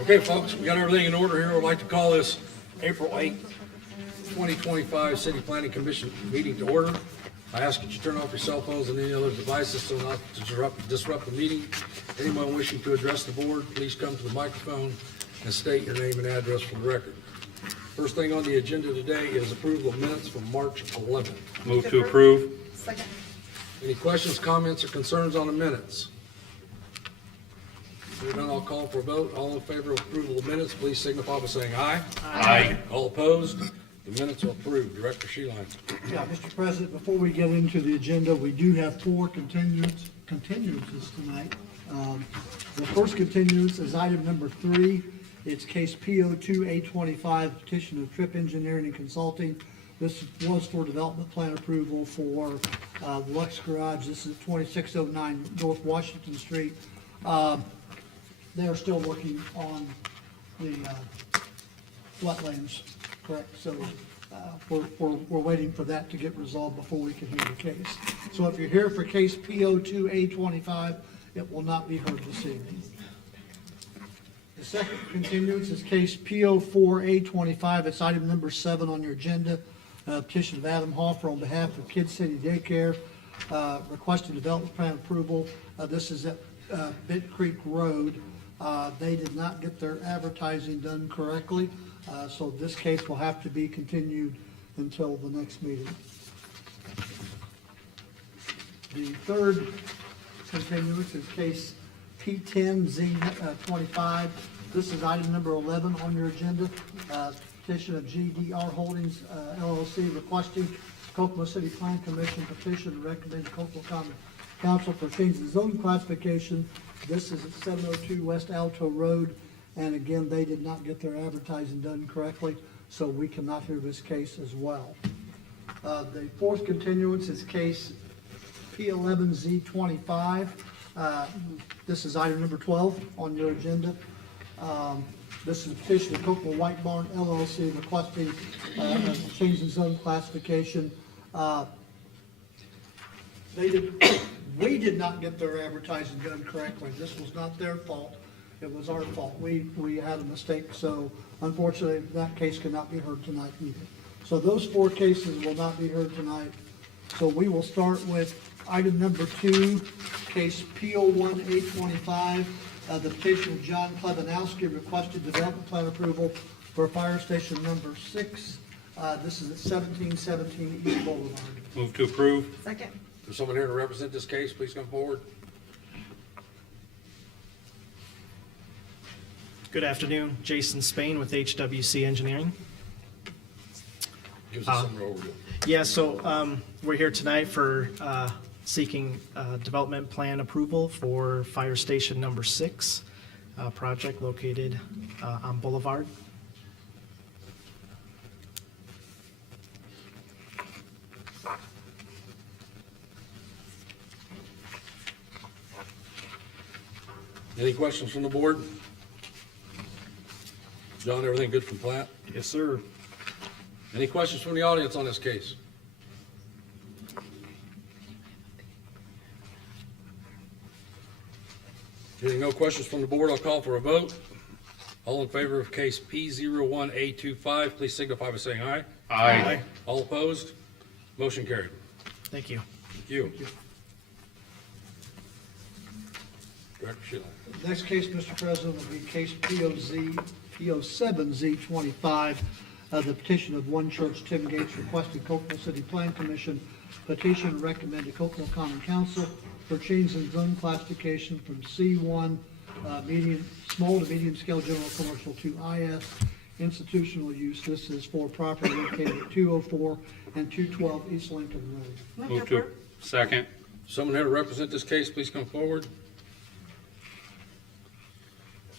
Okay, folks, we got everything in order here. I'd like to call this April 8th, 2025 City Planning Commission meeting to order. I ask that you turn off your cell phones and any other devices so not to disrupt the meeting. Anyone wishing to address the board, please come to the microphone and state your name and address for the record. First thing on the agenda today is approval of minutes from March 11th. Move to approve. Second. Any questions, comments, or concerns on the minutes? Hearing none, I'll call for a vote. All in favor of approval of minutes, please signify by saying aye. Aye. All opposed? The minutes are approved. Director Sheeline. Yeah, Mr. President, before we get into the agenda, we do have 4 continuances tonight. The first continuance is item number 3. It's case PO2-825, petition of Trip Engineering and Consulting. This was for development plan approval for Lux Garage. This is 2609 North Washington Street. They are still working on the wetlands, correct? So we're waiting for that to get resolved before we can hear the case. So if you're here for case PO2-825, it will not be heard this evening. The second continuance is case PO4-825. It's item number 7 on your agenda. Petition of Adam Hoffer on behalf of Kid City Daycare, requesting development plan approval. This is at Bit Creek Road. They did not get their advertising done correctly, so this case will have to be continued until the next meeting. The third continuance is case P10Z25. This is item number 11 on your agenda. Petition of GDR Holdings LLC requesting Kokomo City Plan Commission petition to recommend Kokomo Common Council for change in zone classification. This is at 702 West Alto Road, and again, they did not get their advertising done correctly, so we cannot hear this case as well. The fourth continuance is case P11Z25. This is item number 12 on your agenda. This is a petition of Kokomo White Barn LLC requesting change in zone classification. We did not get their advertising done correctly. This was not their fault. It was our fault. We had a mistake, so unfortunately, that case cannot be heard tonight either. So those 4 cases will not be heard tonight. So we will start with item number 2, case PO1-825, the petition of John Klebanowski requested development plan approval for fire station number 6. This is at 1717 East Boulevard. Move to approve. Second. There's someone here to represent this case. Please come forward. Good afternoon, Jason Spain with HWC Engineering. Give us a summary overview. Yeah, so we're here tonight for seeking development plan approval for Fire Station number 6, project located on Boulevard. Any questions from the board? John, everything good from plat? Yes, sir. Any questions from the audience on this case? Hearing no questions from the board, I'll call for a vote. All in favor of case P01-825, please signify by saying aye. Aye. All opposed? Motion carried. Thank you. Thank you. Director Sheehan. Next case, Mr. President, will be case PO7Z25, the petition of One Church Tim Gates requesting Kokomo City Plan Commission petition recommended Kokomo Common Council for change in zone classification from C1 small to medium scale general commercial to IS institutional use. This is for property located at 204 and 212 East Lincoln Road. Move to second. Someone here to represent this case, please come forward.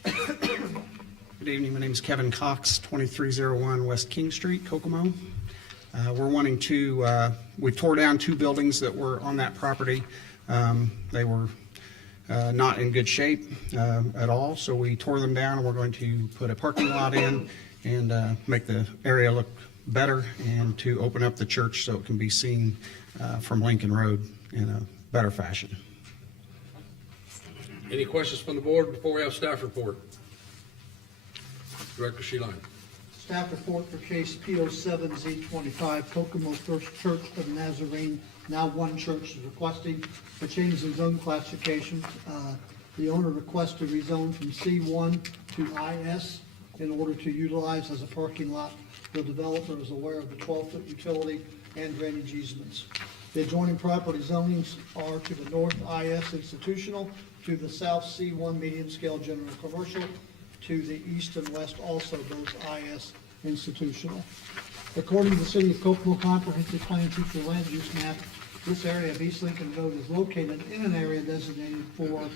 Good evening, my name is Kevin Cox, 2301 West King Street, Kokomo. We're wanting to, we tore down 2 buildings that were on that property. They were not in good shape at all, so we tore them down and we're going to put a parking lot in and make the area look better and to open up the church so it can be seen from Lincoln Road in a better fashion. Any questions from the board before we have staff report? Director Sheehan. Staff report for case P07Z25, Kokomo First Church of the Nazarene, now one church, is requesting a change in zone classification. The owner requests to rezone from C1 to IS in order to utilize as a parking lot. The developer is aware of the 12-foot utility and drainage easements. The adjoining property zonings are to the north IS institutional, to the south C1 medium scale general commercial, to the east and west also those IS institutional. According to the City of Kokomo Comprehensive Plan Future Land Use Map, this area of East Lincoln Road is located in an area designated for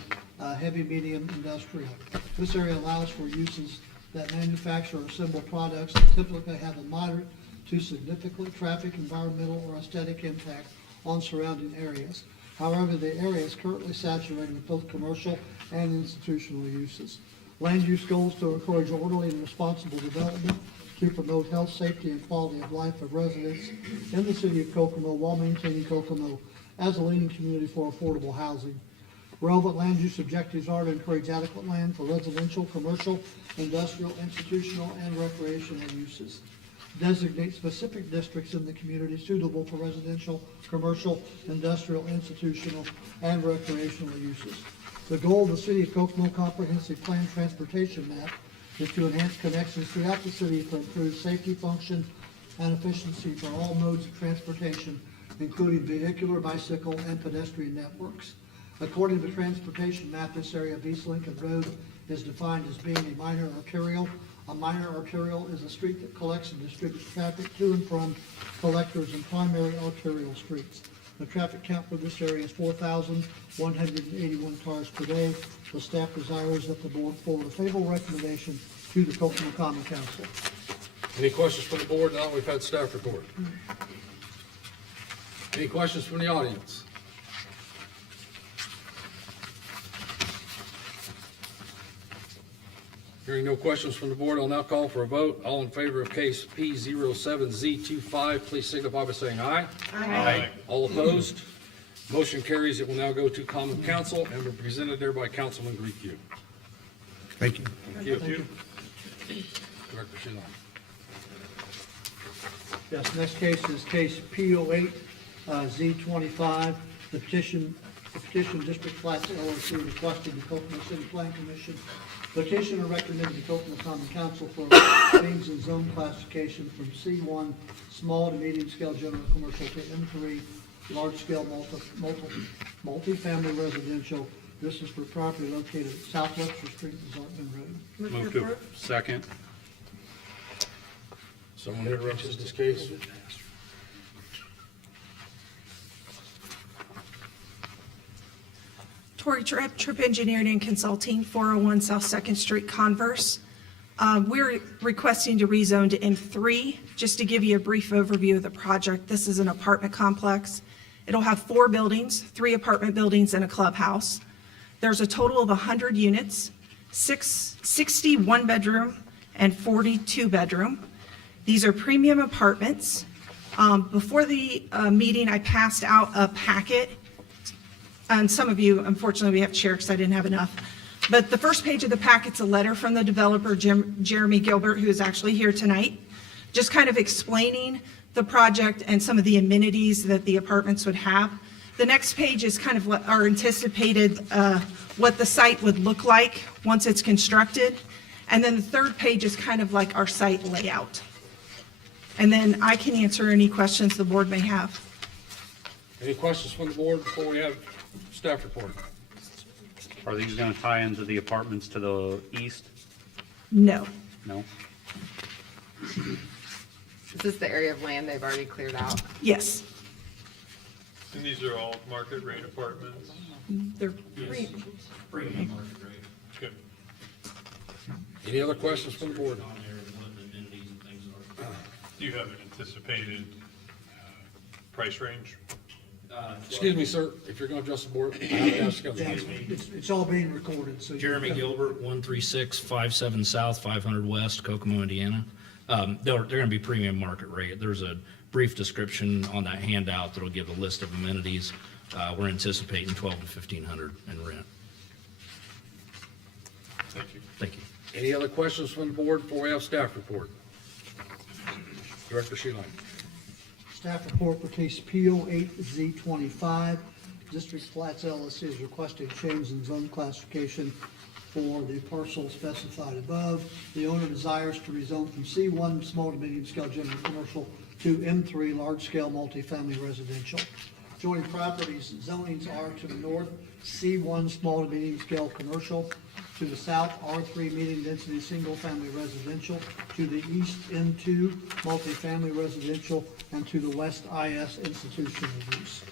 heavy medium industrial. This area allows for uses that manufacture or assemble products that typically have a moderate to significant traffic, environmental, or aesthetic impact on surrounding areas. However, the area is currently saturated with both commercial and institutional uses. Land use goals to encourage orderly and responsible development, to promote health, safety, and quality of life of residents in the City of Kokomo while maintaining Kokomo as a leading community for affordable housing. Relevant land use objectives are to encourage adequate land for residential, commercial, industrial, institutional, and recreational uses. Designate specific districts in the community suitable for residential, commercial, industrial, institutional, and recreational uses. The goal of the City of Kokomo Comprehensive Plan Transportation Map is to enhance connections throughout the city for improved safety, function, and efficiency for all modes of transportation, including vehicular, bicycle, and pedestrian networks. According to the transportation map, this area of East Lincoln Road is defined as being a minor arterial. A minor arterial is a street that collects and distributes traffic to and from collectors and primary arterial streets. The traffic count for this area is 4,181 cars per day. The staff desires that the board forward a favorable recommendation to the Kokomo Common Council. Any questions from the board now that we've had staff report? Any questions from the audience? Hearing no questions from the board, I'll now call for a vote. All in favor of case P07Z25, please signify by saying aye. Aye. All opposed? Motion carries. It will now go to Common Council and be presented there by Councilman Griefu. Thank you. Thank you. Director Sheehan. Yes, next case is case P08 Z25, the petition District Flats LLC requesting the Kokomo City Plan Commission. Petitioner recommended the Kokomo Common Council for a change in zone classification from C1 small to medium scale general commercial to M3 large scale multi-family residential. This is for property located at South Webster Street and Zartman Road. Move to second. Someone interested in this case? Tori Tripp, Tripp Engineering and Consulting, 401 South 2nd Street, Converse. We're requesting to rezone to M3. Just to give you a brief overview of the project, this is an apartment complex. It'll have 4 buildings, 3 apartment buildings and a clubhouse. There's a total of 100 units, 60 one-bedroom and 40 two-bedroom. These are premium apartments. Before the meeting, I passed out a packet. And some of you, unfortunately, we have to share because I didn't have enough. But the first page of the packet's a letter from the developer, Jeremy Gilbert, who is actually here tonight, just kind of explaining the project and some of the amenities that the apartments would have. The next page is kind of what our anticipated, what the site would look like once it's constructed. And then the third page is kind of like our site layout. And then I can answer any questions the board may have. Any questions from the board before we have staff report? Are these going to tie into the apartments to the east? No. No? Is this the area of land they've already cleared out? Yes. And these are all market rate apartments? They're Good. Any other questions from the board? Do you have an anticipated price range? Excuse me, sir, if you're gonna address the board, I have to ask Yeah, you. it's all being recorded, so. Jeremy Gilbert, 13657 South, 500 West, Kokomo, Indiana. They're going to be premium market rate. There's a brief description on that handout that'll give a list of amenities. We're anticipating 12 to 1,500 in rent. Thank you. Thank you. Any other questions from the board before we have staff report? Director Sheehan. Staff report for case P08Z25. District Flats LLC is requesting change in zone classification for the parcel specified above. The owner desires to rezone from C1 small to medium scale general commercial to M3 large scale multifamily residential. Joining properties zonings are to the north, C1 small to medium scale commercial, to the south, R3 medium density single family residential, to the east, M2 multifamily residential, and to the west, IS institutional use.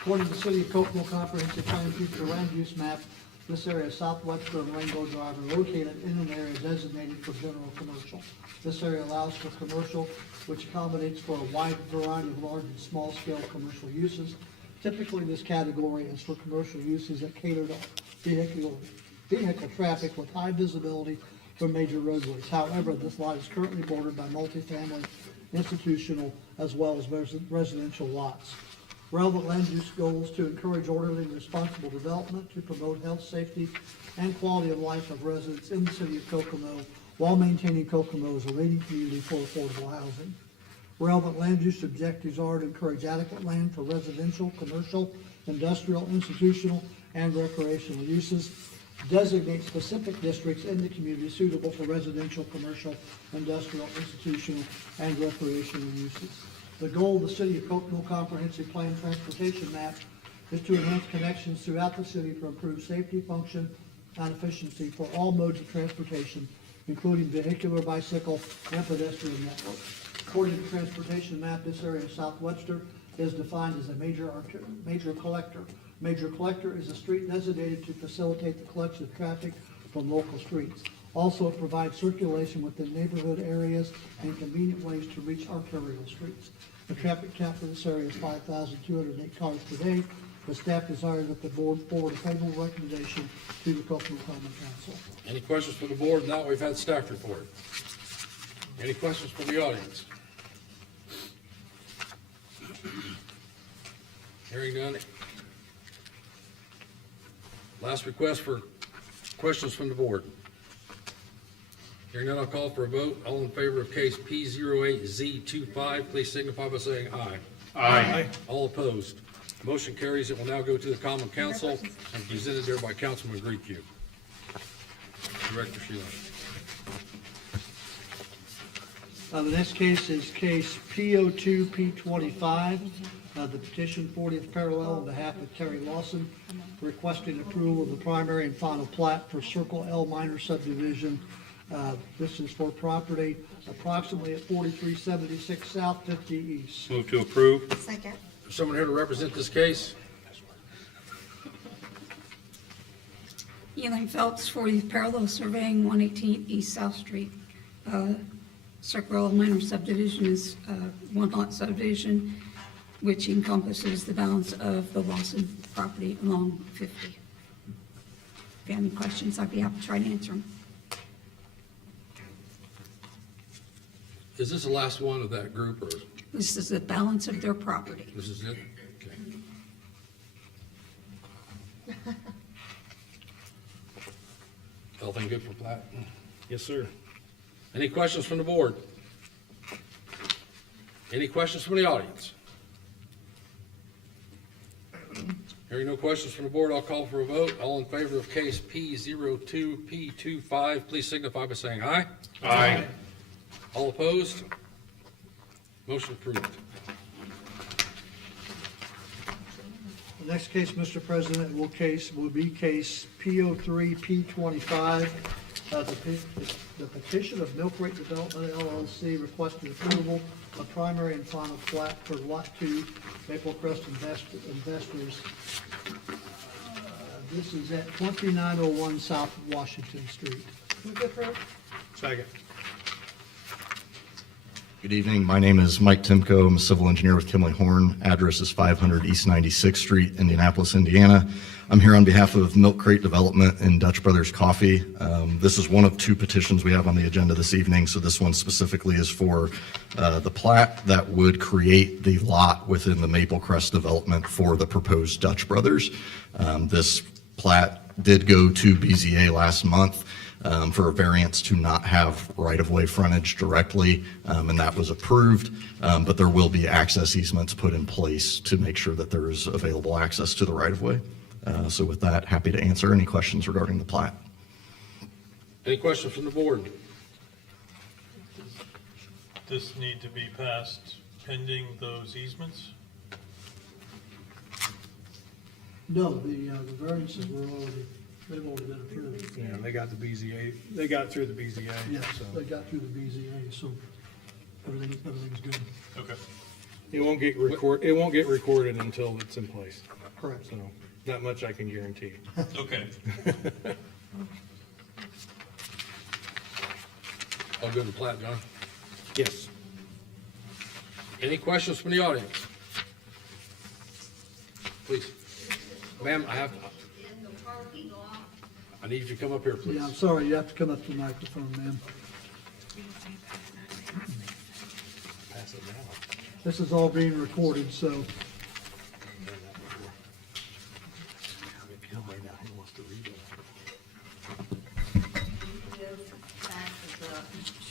According to the City of Kokomo Comprehensive Plan Future Land Use Map, this area is southwestern of Rainbow Drive and located in an area designated for general commercial. This area allows for commercial, which accommodates for a wide variety of large and small scale commercial uses. Typically, this category is for commercial uses that cater to vehicle traffic with high visibility from major roadways. However, this lot is currently bordered by multifamily, institutional, as well as residential lots. Relevant land use goals to encourage orderly and responsible development, to promote health, safety, and quality of life of residents in the city of Kokomo, while maintaining Kokomo as a leading community for affordable housing. Relevant land use objectives are to encourage adequate land for residential, commercial, industrial, institutional, and recreational uses. Designate specific districts in the community suitable for residential, commercial, industrial, institutional, and recreational uses. The goal of the City of Kokomo Comprehensive Plan Transportation Map is to enhance connections throughout the city to improve safety, function, and efficiency for all modes of transportation, including vehicular, bicycle, and pedestrian networks. According to the transportation map, this area of Southwestern is defined as a major collector. Major collector is a street designated to facilitate the collection of traffic from local streets. Also, it provides circulation within neighborhood areas and convenient ways to reach arterial streets. The traffic count for this area is 5,208 cars per day. The staff desires that the board forward a favorable recommendation to the Kokomo Common Council. Any questions from the board? Now we've had staff report. Any questions from the audience? Hearing none. Last request for questions from the board. Hearing none, I'll call for a vote. All in favor of case P08Z25, please signify by saying aye. Aye. All opposed. Motion carries. It will now go to the Common Council and presented there by Councilman Griecu. Director Sheehan. The next case is case P02P25. The petition 40th parallel on behalf of Terry Lawson, requesting approval of the primary and final plat for Circle L minor subdivision. This is for property approximately at 4376 South, 50 East. Move to approve. Second. Is someone here to represent this case? Elaine Phelps, 40th Parallel Surveying, 118 East South Street. Circle minor subdivision is one lot subdivision, which encompasses the balance of the Lawson property along 50. If you have any questions, I'd be happy to try to answer them. Is this the last one of that group, or This is the balance of their property. this is it? Okay. Everything good for plat? Yes, sir. Any questions from the board? Any questions from the audience? Hearing no questions from the board, I'll call for a vote. All in favor of case P02P25, please signify by saying aye. Aye. All opposed? Motion approved. The next case, Mr. President, will be case P03P25. The petition of Milk Rate Development LLC requesting approval of primary and final plat for Lot 2, Maple Crest Investors. This is at 2901 South Washington Street. Second. Good evening. My name is Mike Timko. I'm a civil engineer with Kimley Horn. Address is 500 East 96th Street, Indianapolis, Indiana. I'm here on behalf of Milk Crate Development and Dutch Brothers Coffee. This is one of two petitions we have on the agenda this evening. So this one specifically is for the plat that would create the lot within the Maple Crest development for the proposed Dutch Brothers. This plat did go to BZA last month for a variance to not have right-of-way frontage directly, and that was approved. But there will be access easements put in place to make sure that there is available access to the right-of-way. So with that, happy to answer any questions regarding the plat. Any questions from the board? This need to be passed pending those easements? No, the variances were already, they've already been approved. Yeah, they got the BZA, they got through the BZA. Yes, so. they got through the BZA, so everything's good. Okay. It won't get recorded until it's in place, Correct. so not much I can guarantee. Okay. All good with the plat, John? Yes. Any questions from the audience? Please. Ma'am, I need you to come up here, please. Yeah, I'm sorry, you have to come up to the microphone, ma'am. Pass it down. This is all being recorded, so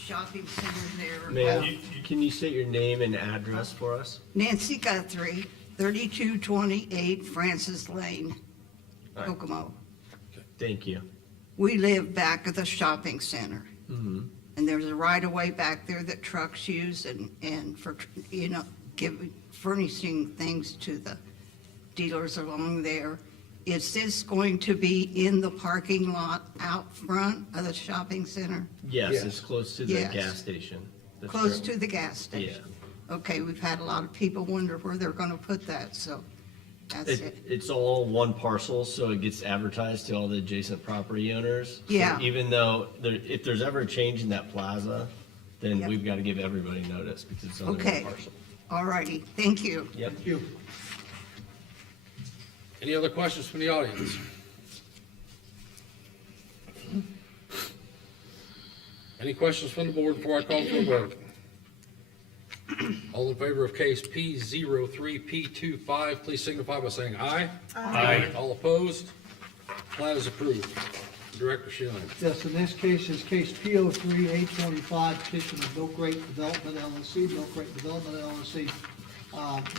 Shopping center there. Ma'am, can you state your name and address for us? Nancy Guthrie, 3228 Francis Lane, Kokomo. Thank you. We live back at the shopping center. And there's a right-of-way back there that trucks use and for, furnishing things to the dealers along there. Is this going to be in the parking lot out front of the shopping center? Yes, it's close to the Yes. gas station. That's Close correct. to the gas station? Okay, we've had a lot of people wonder where they're gonna put that, so that's it. It's all one parcel, so it gets advertised to all the adjacent property owners. So Yeah. even though, if there's ever a change in that plaza, then Yep. we've got to give everybody notice because it's only Okay. one parcel. All righty, thank you. Yep. thank you. Any other questions from the audience? Any questions from the board before I call for a vote? All in favor of case P03P25, please signify by saying aye. Aye. All opposed? Plat is approved. Director Schilling. Yes, in this case is case P03-825, petition of Milk Crate Development LLC, Milk Crate Development LLC,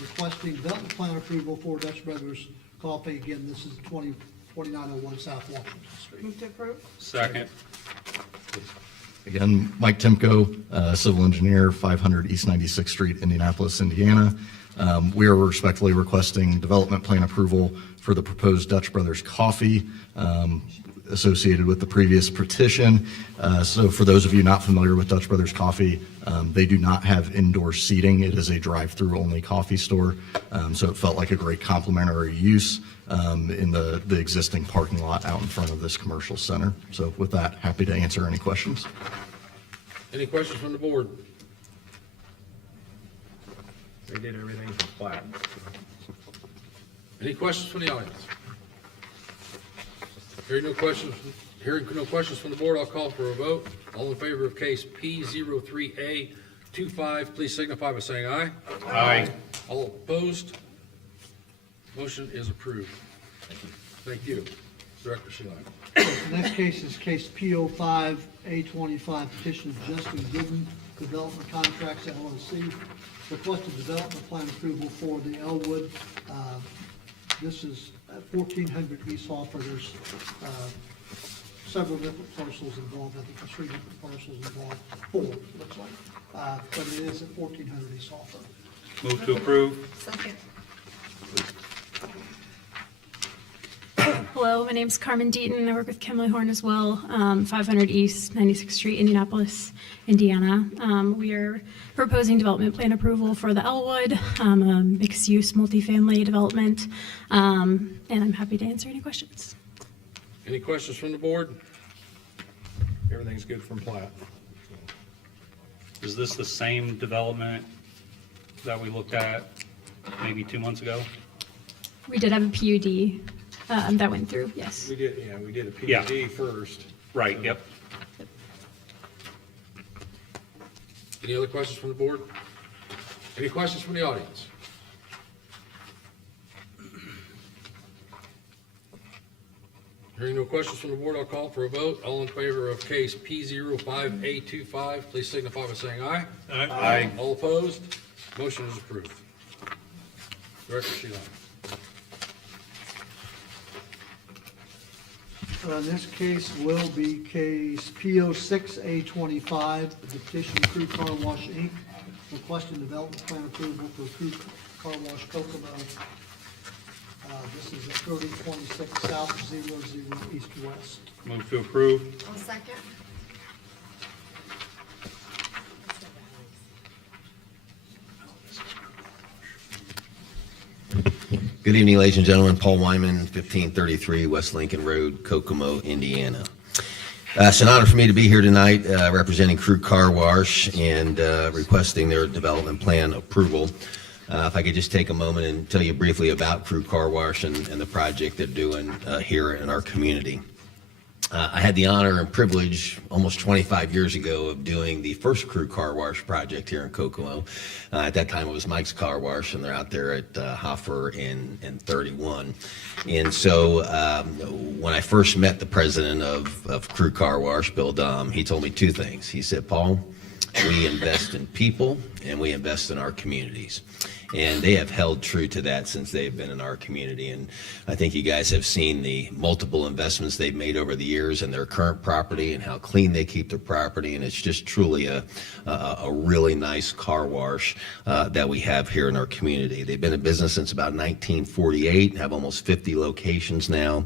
requesting development plan approval for Dutch Brothers Coffee. Again, this is 2901 South Washington Street. Move to approve? Second. Again, Mike Timko, civil engineer, 500 East 96th Street, Indianapolis, Indiana. We are respectfully requesting development plan approval for the proposed Dutch Brothers Coffee associated with the previous petition. So for those of you not familiar with Dutch Brothers Coffee, they do not have indoor seating. It is a drive-through only coffee store. So it felt like a great complementary use in the existing parking lot out in front of this commercial center. So with that, happy to answer any questions. Any questions from the board? They did everything for plat. Any questions from the audience? Hearing no questions from the board, I'll call for a vote. All in favor of case P03A25, please signify by saying aye. Aye. All opposed? Motion is approved. Thank you. Director Schilling. The next case is case P05-A25, petition of Justin Gooden Development Contracts LLC, requested development plan approval for the Elwood. This is at 1400 East Hoffer. There's several different parcels involved. I think there's 3 different parcels involved, 4, looks like. But it is at 1400 East Hoffer. Move to approve. Second. Hello, my name's Carmen Deaton. I work with Kimley Horn as well, 500 East 96th Street, Indianapolis, Indiana. We are proposing development plan approval for the Elwood, a mixed-use multifamily development, and I'm happy to answer any questions. Any questions from the board? everything's good from plat. Is this the same development that we looked at maybe 2 months ago? We did have a PUD that went through, yes. We did a Yeah. PUD first. Right, yep. Any other questions from the board? Any questions from the audience? Hearing no questions from the board, I'll call for a vote. All in favor of case P05A25, please signify by saying aye. Aye. All opposed? Motion is approved. Director Sheila. This case will be case P06A25, the petition Crew Car Wash Inc., requesting development plan approval for Crew Car Wash Kokomo. This is at 3026 South 00 East West. Move to approve. I'll second. Good evening, ladies and gentlemen. Paul Wyman, 1533 West Lincoln Road, Kokomo, Indiana. It's an honor for me to be here tonight representing Crew Car Wash and requesting their development plan approval. If I could just take a moment and tell you briefly about Crew Car Wash and the project they're doing here in our community. I had the honor and privilege almost 25 years ago of doing the first Crew Car Wash project here in Kokomo. At that time, it was Mike's Car Wash, and they're out there at Hoffer and 31. And so when I first met the president of Crew Car Wash, Bill Dom, he told me two things. He said, Paul, we invest in people and we invest in our communities. And they have held true to that since they've been in our community. And I think you guys have seen the multiple investments they've made over the years in their current property and how clean they keep their property. And it's just truly a really nice car wash that we have here in our community. They've been in business since about 1948, have almost 50 locations now.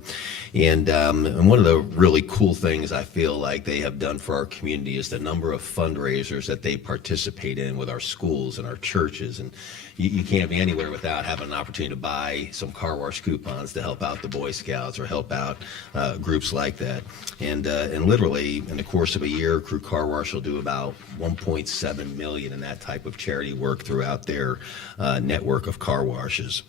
And one of the really cool things I feel like they have done for our community is the number of fundraisers that they participate in with our schools and our churches. And you can't be anywhere without having an opportunity to buy some car wash coupons to help out the Boy Scouts or help out groups like that. And literally, in the course of a year, Crew Car Wash will do about $1.7 million in that type of charity work throughout their network of car washes.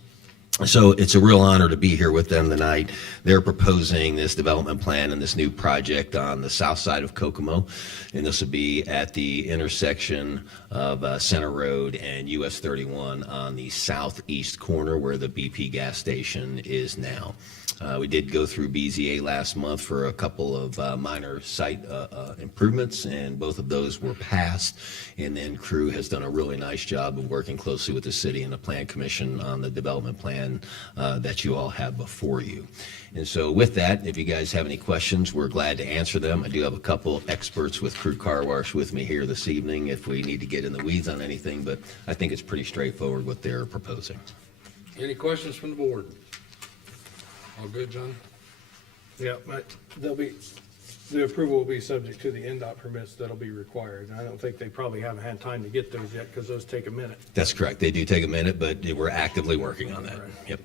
So it's a real honor to be here with them tonight. They're proposing this development plan and this new project on the south side of Kokomo, and this will be at the intersection of Center Road and US 31 on the southeast corner where the BP gas station is now. We did go through BZA last month for a couple of minor site improvements, and both of those were passed. And then Crew has done a really nice job of working closely with the city and the Plan Commission on the development plan that you all have before you. And so with that, if you guys have any questions, we're glad to answer them. I do have a couple experts with Crew Car Wash with me here this evening if we need to get in the weeds on anything, but I think it's pretty straightforward what they're proposing. Any questions from the board? All good, John? Yeah, but the approval will be subject to the NDOT permits that'll be required. And I don't think they probably haven't had time to get those yet because those take a minute. That's correct. They do take a minute, but we're actively working on that. Yep.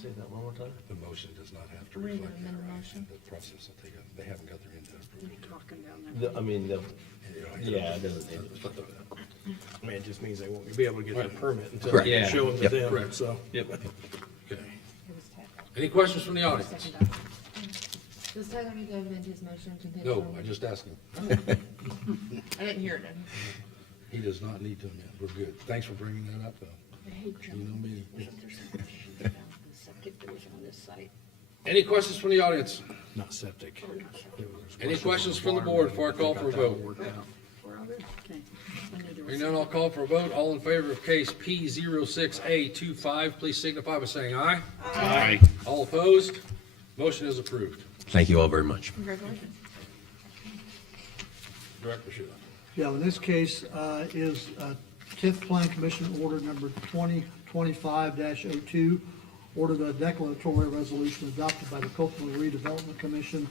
Say that one more time. The motion does not have to reflect the process that they haven't got their intent. Yeah, it doesn't need it. I mean, it just means they won't be able to get their permit until Correct. they show them to Yep. them, Correct. so. Yep. Okay. Any questions from the audience? Does Tyler need to amend his motion contingent? No, I just asked him. I didn't hear it. He does not need to amend. We're good. Thanks for bringing that up, though. You know me. Any questions from the audience? Not septic. Any questions from the board before I call for a vote? Hearing none, I'll call for a vote. All in favor of case P06A25, please signify by saying aye. Aye. All opposed? Motion is approved. Thank you all very much. Congratulations. Director Sheila. Yeah, in this case is 10th Plan Commission Order Number 2025-02, order the declaratory resolution adopted by the Kokomo Redevelopment Commission,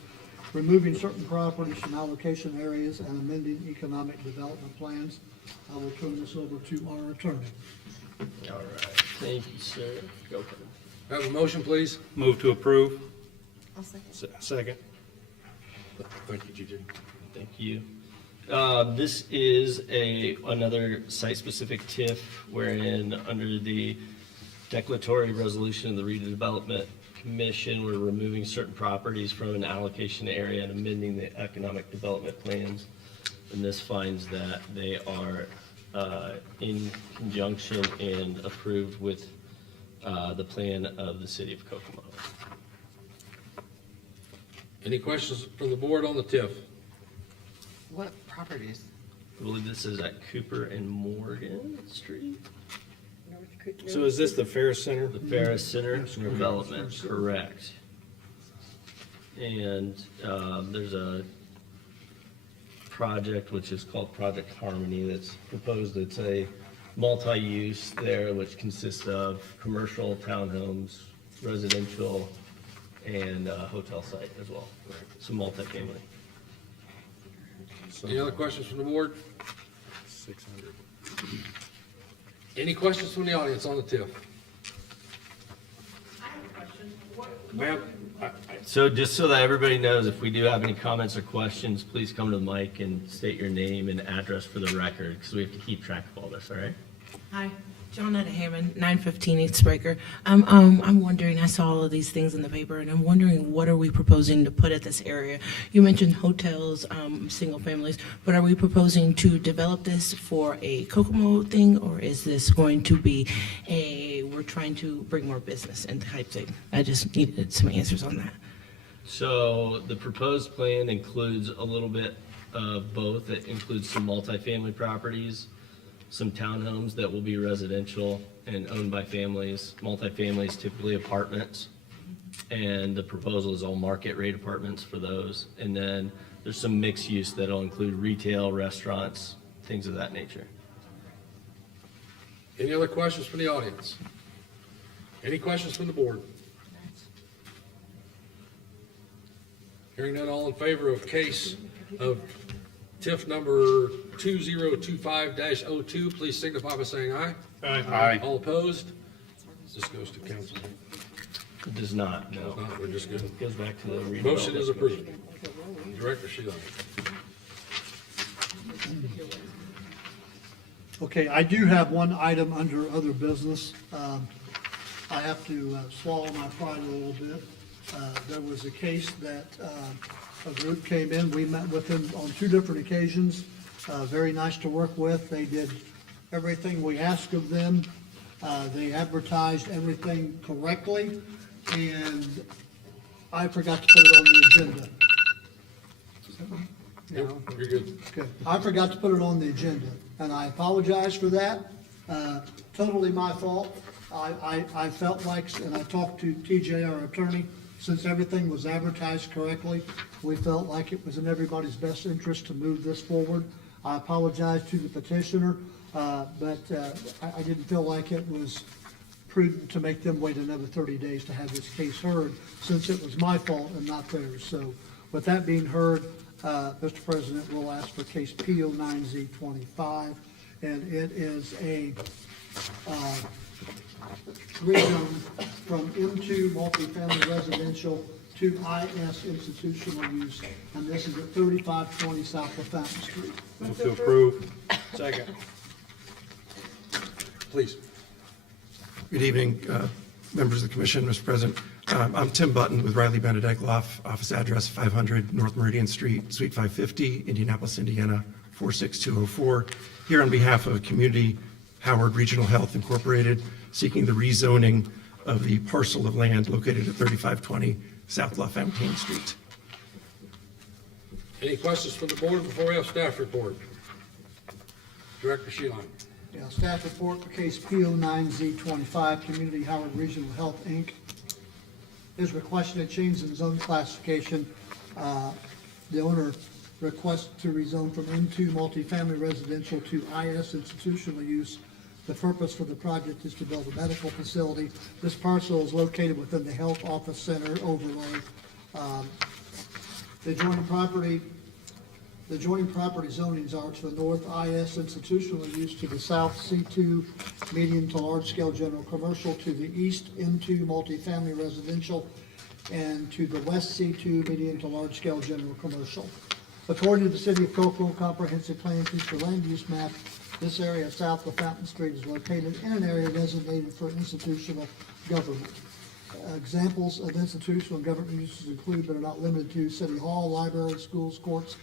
removing certain properties from allocation areas and amending economic development plans. I will turn this over to our attorney. All right. Thank you, sir. Go for it. Have a motion, please. Move to approve. I'll second. Second. Thank you, TJ. Thank you. This is another site-specific TIF wherein under the declaratory resolution of the redevelopment commission, we're removing certain properties from an allocation area and amending the economic development plans. And this finds that they are in conjunction and approved with the plan of the city of Kokomo. Any questions from the board on the TIF? What properties? I believe this is at Cooper and Morgan Street. So is this the Ferris Center? The Ferris Center development, correct. And there's a project which is called Project Harmony that's proposed. It's a multi-use there which consists of commercial, townhomes, residential, and hotel site as well. So multifamily. Any other questions from the board? 600. Any questions from the audience on the TIF? Ma'am? So just so that everybody knows, if we do have any comments or questions, please come to the mic and state your name and address for the record, because we have to keep track of all this, all right? Hi, Jonetta Hammond, 915 East Breaker. I'm wondering, I saw all of these things in the paper, and I'm wondering, what are we proposing to put at this area? You mentioned hotels, single families, but are we proposing to develop this for a Kokomo thing, or is this going to be we're trying to bring more business and type thing? I just needed some answers on that. So the proposed plan includes a little bit of both. It includes some multifamily properties, some townhomes that will be residential and owned by families. Multifamilies, typically apartments. And the proposal is all market rate apartments for those. And then there's some mixed use that'll include retail, restaurants, things of that nature. Any other questions from the audience? Any questions from the board? Hearing none, all in favor of case of TIF number 2025-02, please signify by saying aye. Aye. All opposed? This goes to council. It does not, no. If not, we're just good. It goes back to the redevelopment. Motion is approved. Director Sheila. Okay, I do have one item under other business. I have to swallow my pride a little bit. There was a case that a group came in. We met with them on 2 different occasions. Very nice to work with. They did everything we asked of them. They advertised everything correctly, and I forgot to put it on the agenda. You're good. Okay, I forgot to put it on the agenda, and I apologize for that. Totally my fault. I felt like, and I talked to TJ, our attorney, since everything was advertised correctly, we felt like it was in everybody's best interest to move this forward. I apologize to the petitioner, but I didn't feel like it was prudent to make them wait another 30 days to have this case heard, since it was my fault and not theirs. So with that being heard, Mr. President, we'll ask for case P09Z25, and it is a rezone from M2 multifamily residential to IS institutional use, and this is at 3520 South of Fountain Street. Move to approve. Second. Please. Good evening, members of the commission, Mr. President. I'm Tim Button with Riley Bennett Egloff, office address 500 North Meridian Street, Suite 550, Indianapolis, Indiana, 46204. Here on behalf of Community Howard Regional Health Incorporated, seeking the rezoning of the parcel of land located at 3520 South LaFontaine Street. Any questions from the board before we have staff report? Director Sheila. Yeah, staff report for case P09Z25, Community Howard Regional Health, Inc. is requesting a change in zone classification. The owner requests to rezone from M2 multifamily residential to IS institutional use. The purpose for the project is to build a medical facility. This parcel is located within the Health Office Center overlay. The adjoining property zonings are to the north, IS institutional use; to the south, C2 medium to large scale general commercial; to the east, M2 multifamily residential; and to the west C2 medium to large-scale general commercial. According to the City of Kokomo Comprehensive Plan Future Land Use Map, this area south of Fountain Street is located in an area designated for institutional government. Examples of institutional government uses include, but are not limited to, city hall, library, schools, courts,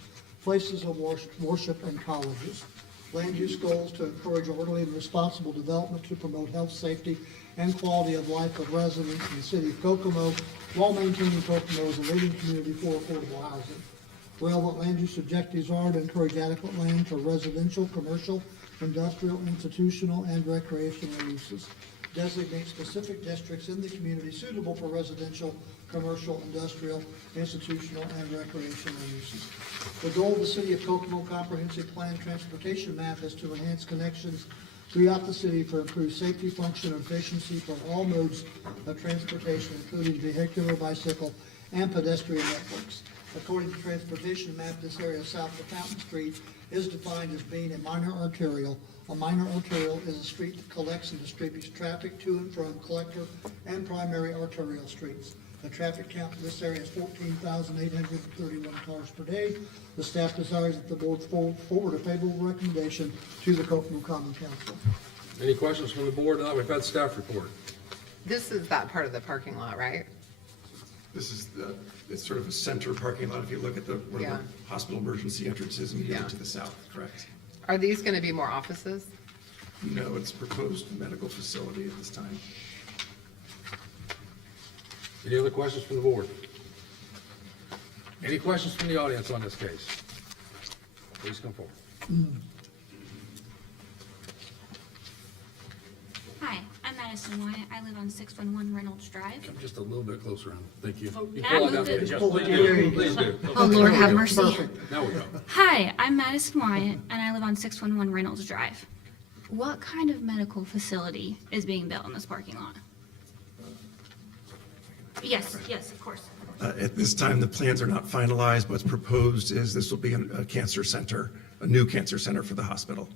places of worship, and colleges. Land use goals to encourage orderly and responsible development to promote health, safety, and quality of life of residents in the city of Kokomo while maintaining Kokomo as a leading community for affordable housing. Relevant land use objectives are to encourage adequate land for residential, commercial, industrial, institutional, and recreational uses. Designate specific districts in the community suitable for residential, commercial, industrial, institutional, and recreational uses. The goal of the City of Kokomo Comprehensive Plan Transportation Map is to enhance connections throughout the city for improved safety, function, and efficiency for all modes of transportation, including vehicular, bicycle, and pedestrian networks. According to Transportation Map, this area south of Fountain Street is defined as being a minor arterial. A minor arterial is a street that collects and distributes traffic to and from collector and primary arterial streets. The traffic count in this area is 14,831 cars per day. The staff desires that the board forward a favorable recommendation to the Kokomo Common Council. Any questions from the board? We've had staff report. This is that part of the parking lot, right? This is it's sort of a center parking lot if you look at where Yeah. the hospital emergency entrance is and you Yeah. get to the south, correct? Are these gonna be more offices? No, it's proposed medical facility at this time. Any other questions from the board? Any questions from the audience on this case? Please come forward. Hi, I'm Madison Wyatt. I live on 611 Reynolds Drive. Come just a little bit closer on. Thank you. You I pull it moved down. it. Just Pull it please do. Oh, Lord, have mercy. Perfect. Now we go. Hi, I'm Madison Wyatt, and I live on 611 Reynolds Drive. What kind of medical facility is being built in this parking lot? Yes, of course. At this time, the plans are not finalized. What's proposed is this will be a cancer center, a new cancer center for the hospital.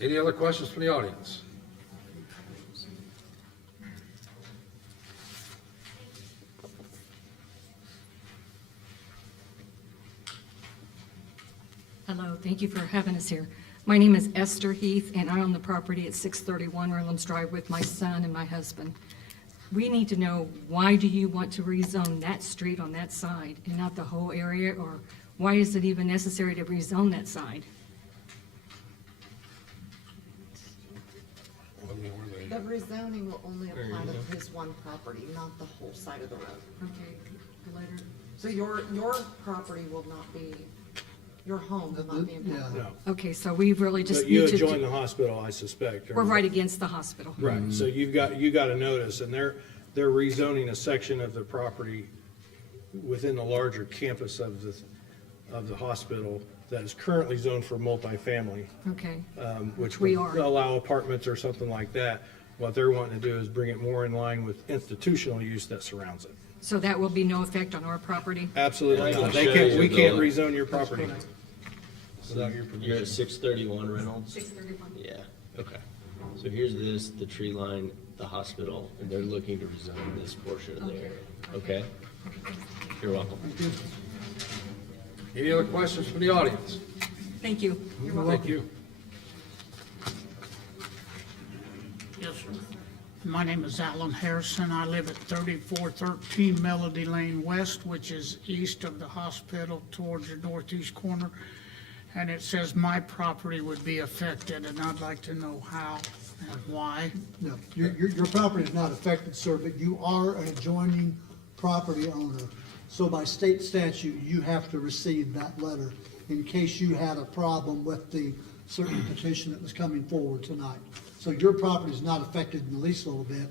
Any other questions from the audience? Hello, thank you for having us here. My name is Esther Heath, and I own the property at 631 Reynolds Drive with my son and my husband. We need to know, why do you want to rezone that street on that side and not the whole area, or why is it even necessary to rezone that side? The rezoning will only apply to his one property, not the whole side of the road. Okay, later. So your property will not be, your home will not be impacted. No. Okay, so we really just But you need to. adjoin the hospital, I suspect. We're right against the hospital. Right, so you got a notice, and they're rezoning a section of the property within the larger campus of the hospital that is currently zoned for multifamily, Okay, which We would are. allow apartments or something like that. What they're wanting to do is bring it more in line with institutional use that surrounds it. so that will be no effect on our property? Absolutely not. Show you We can't the- rezone your property without your You're permission. at 631 Reynolds? 631. Yeah, okay. So here's the tree line, the hospital, and they're looking to rezone this portion of the area. Okay? You're welcome. Any other questions from the audience? Thank you. Thank you. Yes, sir. My name is Alan Harrison. I live at 3413 Melody Lane West, which is east of the hospital towards the northeast corner. And it says my property would be affected, and I'd like to know how and why. No, your property is not affected, sir, but you are an adjoining property owner. So by state statute, you have to receive that letter in case you had a problem with the certain petition that was coming forward tonight. So your property is not affected in the least little bit.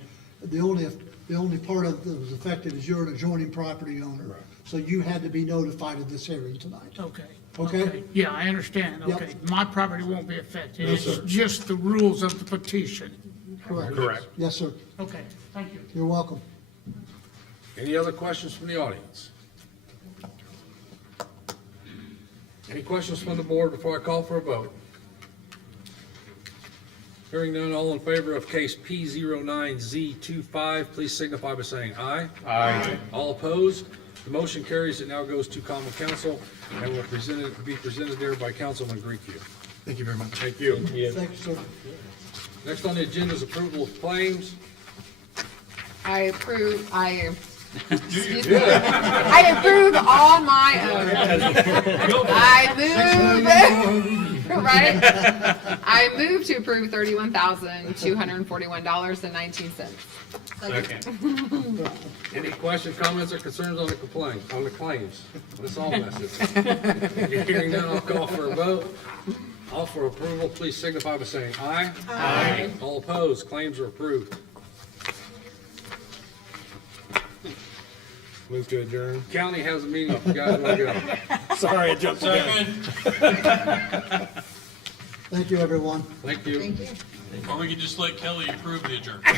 The only part of that was affected is you're an adjoining property owner. So you had to be notified of this hearing tonight. Okay. Okay? Yeah, I understand. Yep. Okay, my property won't be affected. No, It's sir. just the rules of the petition. Correct. Yes, sir. Okay, thank you. You're welcome. Any other questions from the audience? Any questions from the board before I call for a vote? Hearing none, all in favor of case P09Z25, please signify by saying aye. Aye. All opposed? The motion carries. It now goes to common council and will be presented there by Councilman Grieco. Thank you very much. Thank you. Thank you, sir. Next on the agenda is approval of claims. I approve all my own. Right? I move to approve $31,241.19. Second. Any questions, comments, or concerns on the claims? This all messes. Hearing none, I'll call for a vote. All for approval, please signify by saying aye. Aye. All opposed, claims are approved. Move to adjourn. County has a meeting, guys, we'll go. Sorry, I jumped the gun. Thank you, everyone. Thank you. Or we could just let Kelly approve the adjournment.